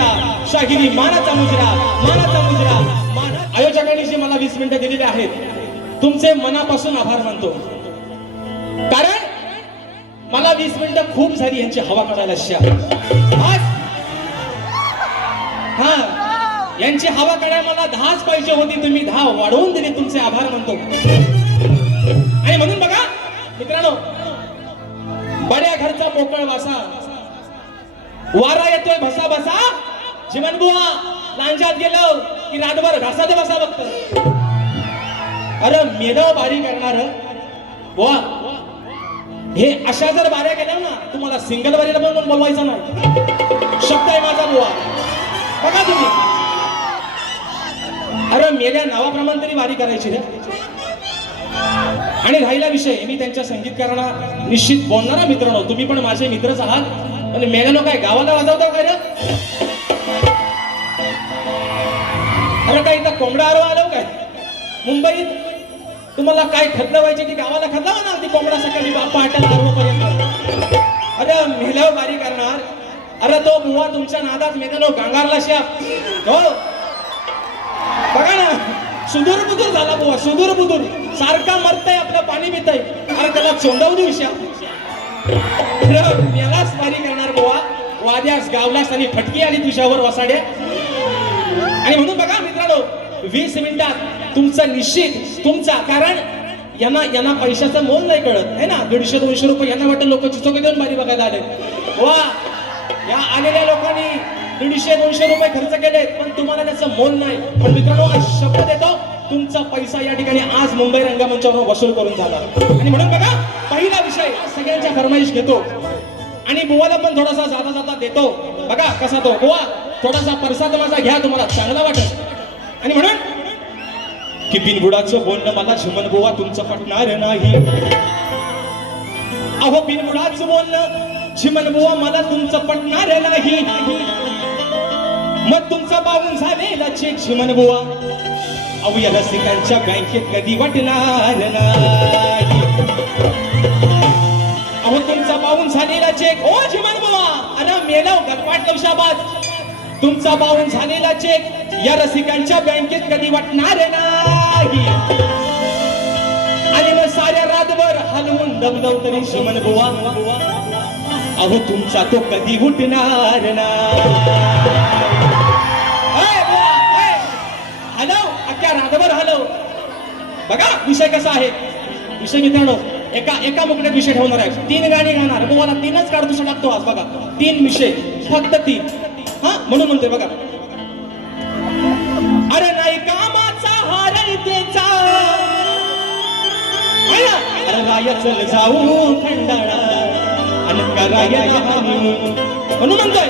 मुजरा शाहिरी मानाचा मुजरा मानाचा मुजरा. आयोजकांनी जे मला वीस मिनिटं दिलेले आहेत तुमचे मनापासून आभार मानतो. कारण मला वीस मिनिटं खूप झाली यांची हवा काढायला आज हा यांची हवा काढायला मला दहाच पाहिजे होती तुम्ही दहा वाढवून दिली तुमचे आभार मानतो. आणि म्हणून बघा मित्रांनो बऱ्या घरचा मोकळ वासा. वारा येतोय भसा भसा. जीवन बुवा लांजात गेलो की रातभर घासात बसा बघत अरे मेदव बारी करणार बुवा हे अशा जर बाऱ्या केल्या ना तुम्हाला सिंगल बारीला पण बोलवायचं नाही. शब्द आहे माझा बुवा. बघा तुम्ही. अरे मेल्या नावाप्रमाणे तरी वारी करायची रे. आणि राहिला विषय मी त्यांच्या संगीतकारांना निश्चित बोलणारा मित्रांनो. तुम्ही पण माझे मित्रच आहात. आणि मेघानो काय गावाला वाजवता काय रे? अरे काय इथं कोंबडा आरो आलो काय? मुंबईत तुम्हाला काय खतलं व्हायचे की गावाला खतला ना ती कोंबडा सकाळी बाप्पा हटायला आरो पर्यंत अरे मेल्यावर बारी करणार. अरे तो बुवा तुमच्या नादात मेघानो गांगारला श्या हो. बघा ना सुदूर बुदूर झाला बुवा सुदूर बुदूर. सारखा मरतय आपलं पाणी पितय. अरे त्याला चोंडवू देऊ शा यालाच बारी करणार बुवा. वाद्यास गावलास आणि फटकी आली तुझ्यावर वसाड्या आणि म्हणून बघा वीस मिनिटात तुमचा निश्चित तुमचा कारण यांना यांना पैशाचं मोल नाही कळत आहे ना? दीडशे दोनशे रुपये यांना वाटतं लोक चुचोके देऊन बारी बघायला आले वा! या आलेल्या लोकांनी दीडशे दोनशे रुपये खर्च केले पण तुम्हाला त्याचं मोल नाही. पण मित्रांनो आज शब्द देतो तुमचा पैसा या ठिकाणी आज मुंबई रंगमंचावर वसूल करून झाला. आणि म्हणून बघा पहिला विषय सगळ्यांच्या फरमाईश घेतो. आणि बुवाला पण थोडासा जाता जाता देतो. बघा कसा तो बुवा थोडासा परसाद माझा घ्या तुम्हाला चांगला वाटत आणि म्हणून की बिनबुडाचं बोलणं मला झुमन बुवा तुमचं पटणार नाही. अहो बिनबुडाचं बोलणं झिमन बुवा मला तुमचं पटणार नाही. मग तुमचा पाहून झालेला चेक झिमन बुवा. अहो या रसिकांच्या बँकेत कधी वाटणार नाही. अहो तुमचा पाहून झालेला चेक हो जीवन बुवा. अना मेलाव गटपाट कवशाबाद तुमचा पाहून झालेला चेक. या रसिकांच्या बँकेत कधी वाटणार नाही. आणि मग साऱ्या रातभर हलवून दमदम तरी शिमन बुवा. अहो तुमचा तो कधी उठणार नाही. हलव अख्ख्या रातभर हलव. बघा विषय कसा आहे. विषय मित्रांनो एका एका मुकड्यात विषय ठेवणार आहे. तीन गाणी गाणार. मग मला तीनच काढतो टाकतो आज बघा. तीन विषय. फक्त तीन. हा म्हणून म्हणतोय बघा. अरे नाही कामाचा हार तेचा अरे राय चल जाऊ थंडाळा आणि कराया म्हणून म्हणतोय.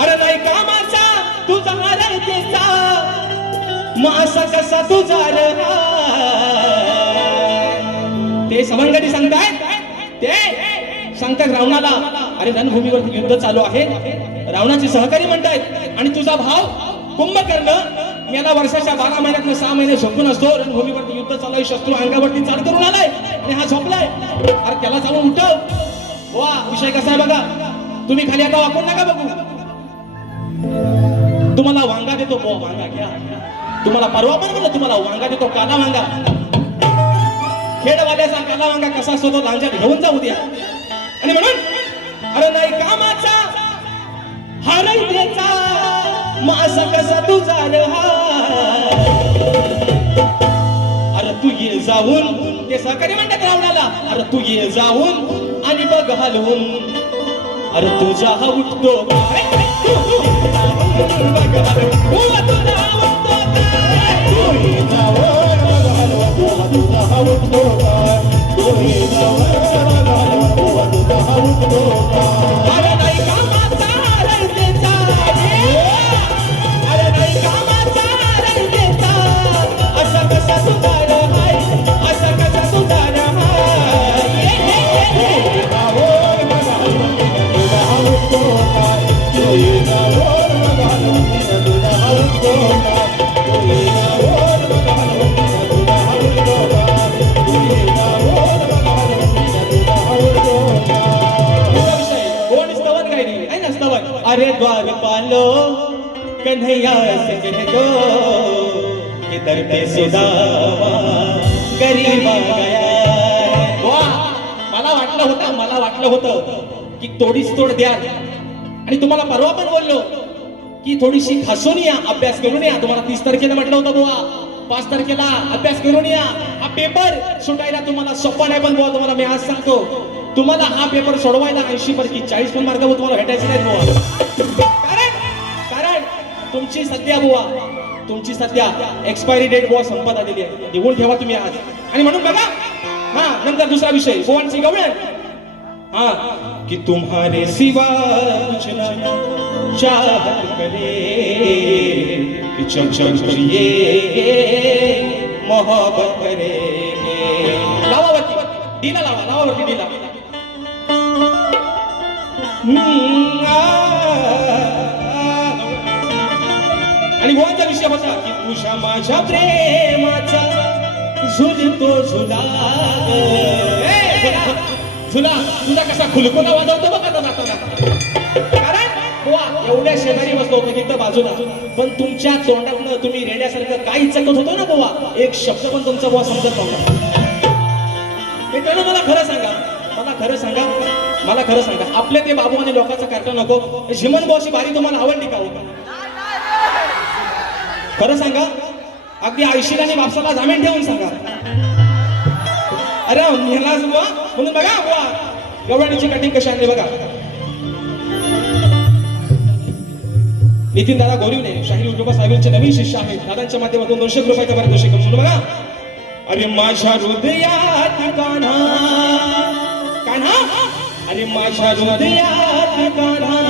अरे नाही कामाचा तुझा हार तेचा मग असा कसा तुझा ते सवंगडी सांगतायत. ते सांगतात रावणाला. अरे रणभूमीवरती युद्ध चालू आहे. रावणाचे सहकारी म्हणतायत. आणि तुझा भाव कुंभकर्ण याला वर्षाच्या बारा महिन्यात सहा महिने झोपून असतो. रणभूमीवरती युद्ध चालू आहे शस्त्र अंगावरती चाल करून आलाय. आणि हा झोपलाय. अरे त्याला जाऊन उठव वा विषय कसा आहे बघा. तुम्ही खाली आता वापरू नका बघू. तुम्हाला वांगा देतो बो वांगा घ्या. तुम्हाला परवा पण म्हणलं तुम्हाला वांगा देतो काला वांगा. खेडवाल्याचा काला वांगा कसा असतो तो लांजात घेऊन जाऊ द्या. आणि म्हणून अरे नाही कामाचा हरयतेचा मासा कसा तुझा हा अरे तू ये जाऊन. ते सहकारी म्हणतात रावणाला. अरे तू ये जाऊन आणि बघ हलवून. अरे तुझा हा उठतो. काय? तू ये कि किधर पे सुदामा गरीबा गया मला वाटलं होतं मला वाटलं होतं की तोडीच तोड द्या आणि तुम्हाला परवा पण बोललो की थोडीशी खासून या अभ्यास करून या. तुम्हाला तीस तारखेला म्हटलं होतं बुवा. पाच तारखेला अभ्यास करून या. हा पेपर सुटायला तुम्हाला सोपा नाही पण बुवा तुम्हाला मी आज सांगतो. तुम्हाला हा पेपर सोडवायला ऐंशी पैकी चाळीस पण मार्ग तुम्हाला भेटायचे नाही बुवा. तुमची सध्या बुवा तुमची सध्या एक्सपायरी डेट बुवा संपत आलेली आहे. निघून ठेवा तुम्ही आज. आणि म्हणून बघा हा नंतर दुसरा विषय बुवांची गवळण. हा कि तुम्हारे सिवा कुछ न चाहत करे कि चम चम मोहब्बत करे. डीला लावा डीला हम्म, आणि विषय होता की तुझ्या माझ्या प्रेमाचा झुलतो झुला झुला. तुझा कसा खुलकुला वाजवतो बघा आता जाताना कारण एवढ्या शेजारी बसलो होतो तिथं बाजूला. पण तुमच्या तोंडातनं तुम्ही रेड्यासारखं काही चकत होतो ना बुवा? एक शब्द पण तुमचा बोवा समजत नव्हता. मित्रांनो मला खरं सांगा. मला खरं सांगा. मला खरं सांगा. आपले ते बाबू आणि लोकांचा कार्यक्रम नको. झिमन बोशी बारी तुम्हाला आवडली का होता खरं सांगा अगदी आयशीला आणि बापसाला जामीन ठेवून सांगा. अरे मेलाच बुवा म्हणून बघा बुवा गवळणीची कटिंग कशी आणली बघा. नितीन दादा गोरीवने शाहीर उजोबा साहेबांचे नवीन शिष्य आहेत. दादांच्या माध्यमातून दोनशे रुपयाच्या शिकवून म्हणून बघा. अरे माझ्या हृदयात कान्हा कान्हा अरे माझ्या हृदयात कान्हा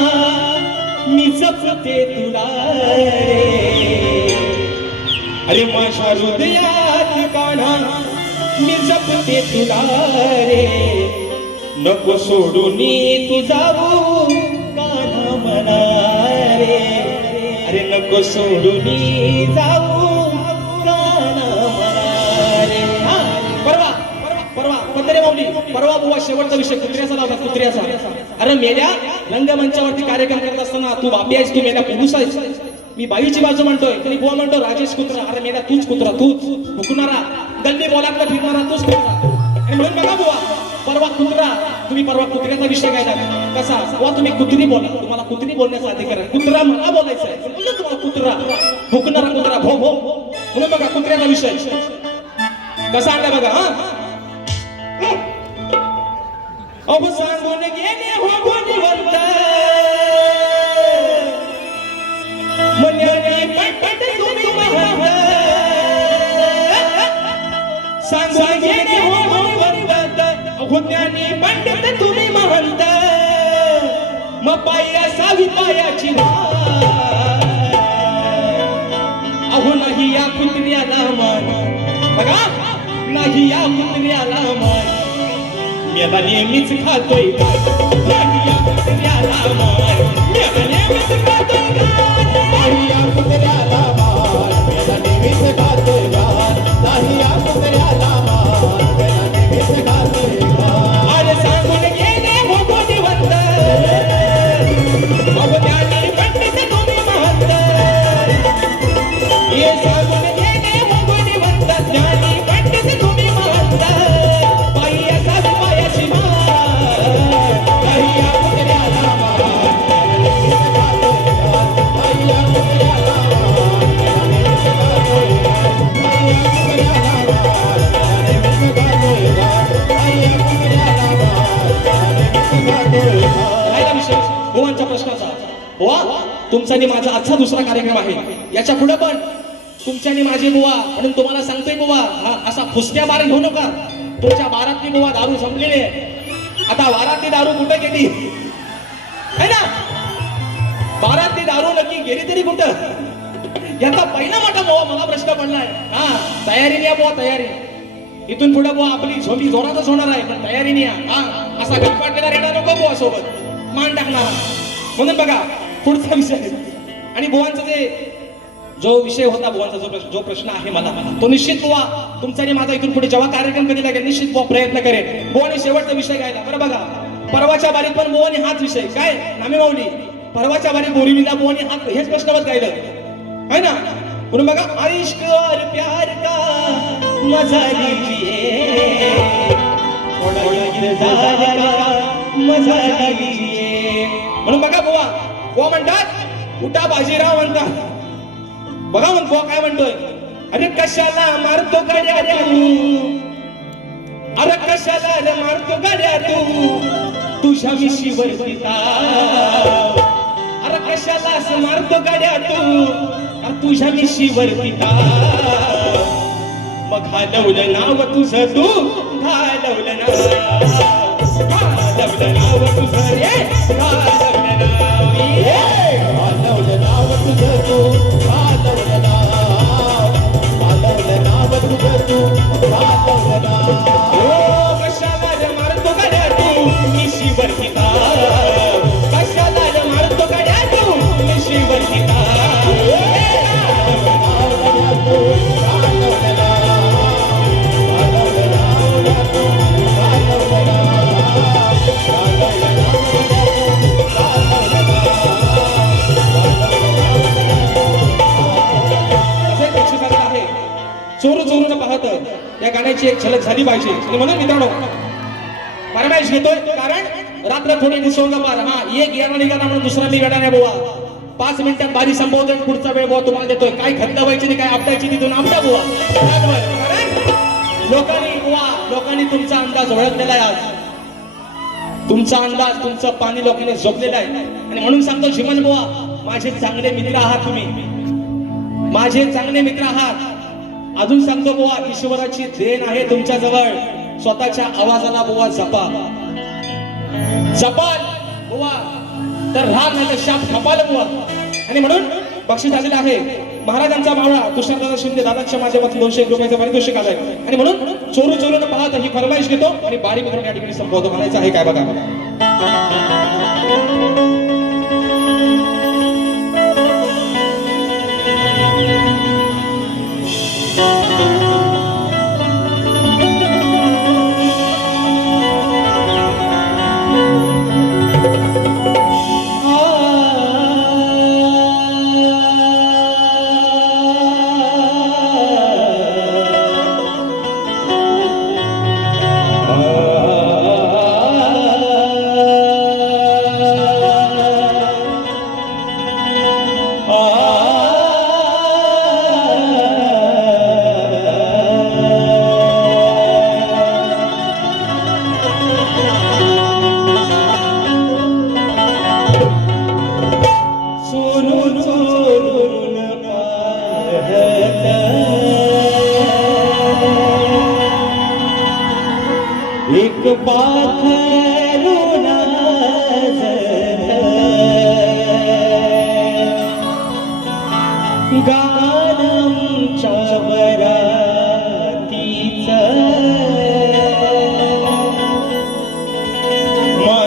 मी जपते तुला रे. अरे माझ्या हृदयात काना मी जपते तुला रे. नको सोडून तुझा काना कान्हा म्हणा रे. अरे नको सोडून जाऊ कान्हा रे. परवा परवा परवा पंधरे माऊली परवा बुवा शेवटचा विषय कुत्र्याचा लावला कुत्र्याचा. अरे मेल्या रंगमंचावरती कार्यक्रम करत असताना तू बाबी आहेस की मेल्या? पुरुष आहेस. मी बाईची बाजू म्हणतोय तरी बुवा म्हणतो राजेश कुत्रा अरे मेला तूच कुत्रा तूच. हुकणारा गल्ली बोलातला फिरणारा तूच कुत्रा. आणि म्हणून बघा बुवा परवा कुत्रा तुम्ही परवा कुत्र्याचा विषय घ्यायला. कसा? बुवा तुम्ही कुत्री बोला. तुम्हाला कुत्री बोलण्याचा अधिकार आहे. कुत्रा मला बोलायचं आहे. बोललो तुम्हाला कुत्रा. हुकणारा कुत्रा भो भो. म्हणून बघा कुत्र्याचा विषय. कसा आणला बघा हा? अब सांगून गेले हो गोडीवंत ज्ञानी पंडित तुम्ही महंत. मग पायी असावी पायाची अहो नाही या कुत्र्याला मान. बघा नाही या कुत्र्याला मान. मेला नेहमीच खातोय नाही या कुत्र्याला मान. मेला नेहमीच खातोय नाही या कुत्र्याला आणि माझा आजचा दुसरा कार्यक्रम आहे. याच्यापुढे पण तुमच्या आणि माझी बुवा म्हणून तुम्हाला सांगतोय बुवा हा असा फुसक्या बार घेऊ नका. तुमच्या बारातली बुवा दारू संपलेली आहे. आता वारातली दारू कुठे गेली? है ना? बारातली दारू नक्की गेली तरी कुठं? याचा पहिला मोठा बुवा मला प्रश्न पडलाय. हा तयारी या बुवा तयारी. इथून पुढे बुवा आपली झोपी जोरातच होणार आहे पण तयारीने या हा असा गटपाटलेला रेडा नको बुवा सोबत. मान टाकणार. म्हणून बघा पुढचा विषय. आणि बुवांचा जे जो विषय होता बुवांचा जो प्रश्न जो प्रश्न आहे मला तो निश्चित बुवा तुमचा आणि माझा इथून पुढे जेव्हा कार्यक्रम कधी लागेल निश्चित बुवा प्रयत्न करेल बुवाने शेवटचा विषय घ्यायला. बरं बघा परवाच्या बारीत पण बुवाने हाच विषय. काय? नामे माऊली परवाच्या बारीत बोरीविला बुवाने हाच हेच प्रश्नवत गायलं आहे ना? म्हणून बघा आइश्क प्यार का मजा लीजिए मजा लीजिए म्हणून बघा बुवा बुवा म्हणतात उठा बाजीराव म्हणतात बघा म्हणतो काय म्हणतोय. अरे कशाला मारतो गड्या तू अरे कशाला रे मारतो गाड्या तू? तुझ्या विषयी पिता अरे कशाला असं मारतो गड्या तू? तुझ्या विषयी पिता मग घालवलं नाव तुझं तू? घालवलं नाव. या गाण्याची एक झलक झाली पाहिजे. आणि म्हणून मित्रांनो परमेश घेतोय कारण रात्र थोडी निसर्ग पार. हा एक येणार निघाला म्हणून दुसरा निघाला नाही बोवा. पाच मिनिटात बारी संपवतोय पुढचा वेळ बुवा तुम्हाला देतोय. काय खतलं व्हायची नाही काय आपटायची तिथून आमटा बुवा. लोकांनी बुवा लोकांनी तुमचा अंदाज ओळखलेला आहे आज. तुमचा अंदाज तुमचं पाणी लोकांनी झोपलेलं आहे. आणि म्हणून सांगतो श्रीमंत बुवा माझे चांगले मित्र आहात तुम्ही. माझे चांगले मित्र आहात. अजून सांगतो बुवा ईश्वराची देण आहे तुमच्या जवळ स्वतःच्या आवाजाला बुवा जपा. जपाल बुवा. तर राग नाही तर शाप खपाल बुवा. आणि म्हणून बक्षीस आलेलं आहे. महाराजांचा मावळा तुषारदादा शिंदे दादाच्या माध्यमातून दोनशे एक रुपयाचं पारितोषिक आलाय आणि म्हणून चोरू चोरून पाहत ही फरमाईश घेतो आणि बारी बघून या ठिकाणी संपवतो. म्हणायचं आहे काय बघा.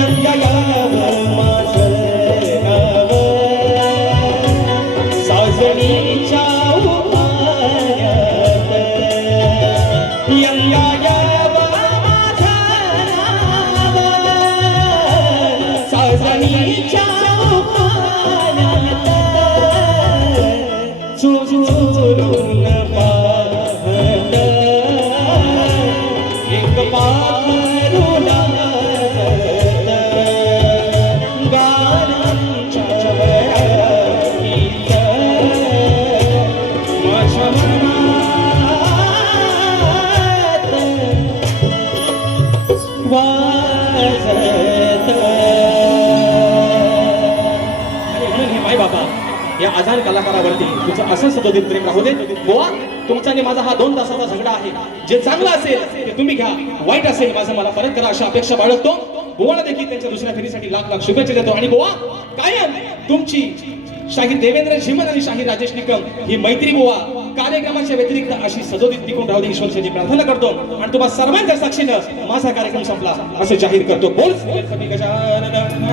ya ya ya कलाकारावरती तुझं असं सदोदित प्रेम राहू दे. गोवा तुमचा आणि माझा हा दोन तासाचा झगडा आहे. जे चांगलं असेल ते तुम्ही घ्या. वाईट असेल माझं मला परत करा अशा अपेक्षा बाळगतो. बुवाला देखील त्यांच्या दुसऱ्या फेरीसाठी लाख लाख शुभेच्छा देतो. आणि बुवा कायम तुमची शाहीर देवेंद्र झिमन आणि शाहीर राजेश निकम ही मैत्री गोवा कार्यक्रमाच्या व्यतिरिक्त अशी सदोदित टिकून राहू दे ईश्वरची प्रार्थना करतो. आणि तुम्हाला सर्वांच्या साक्षीनं माझा कार्यक्रम संपला. असं जाहीर करतो. बोल. गजानन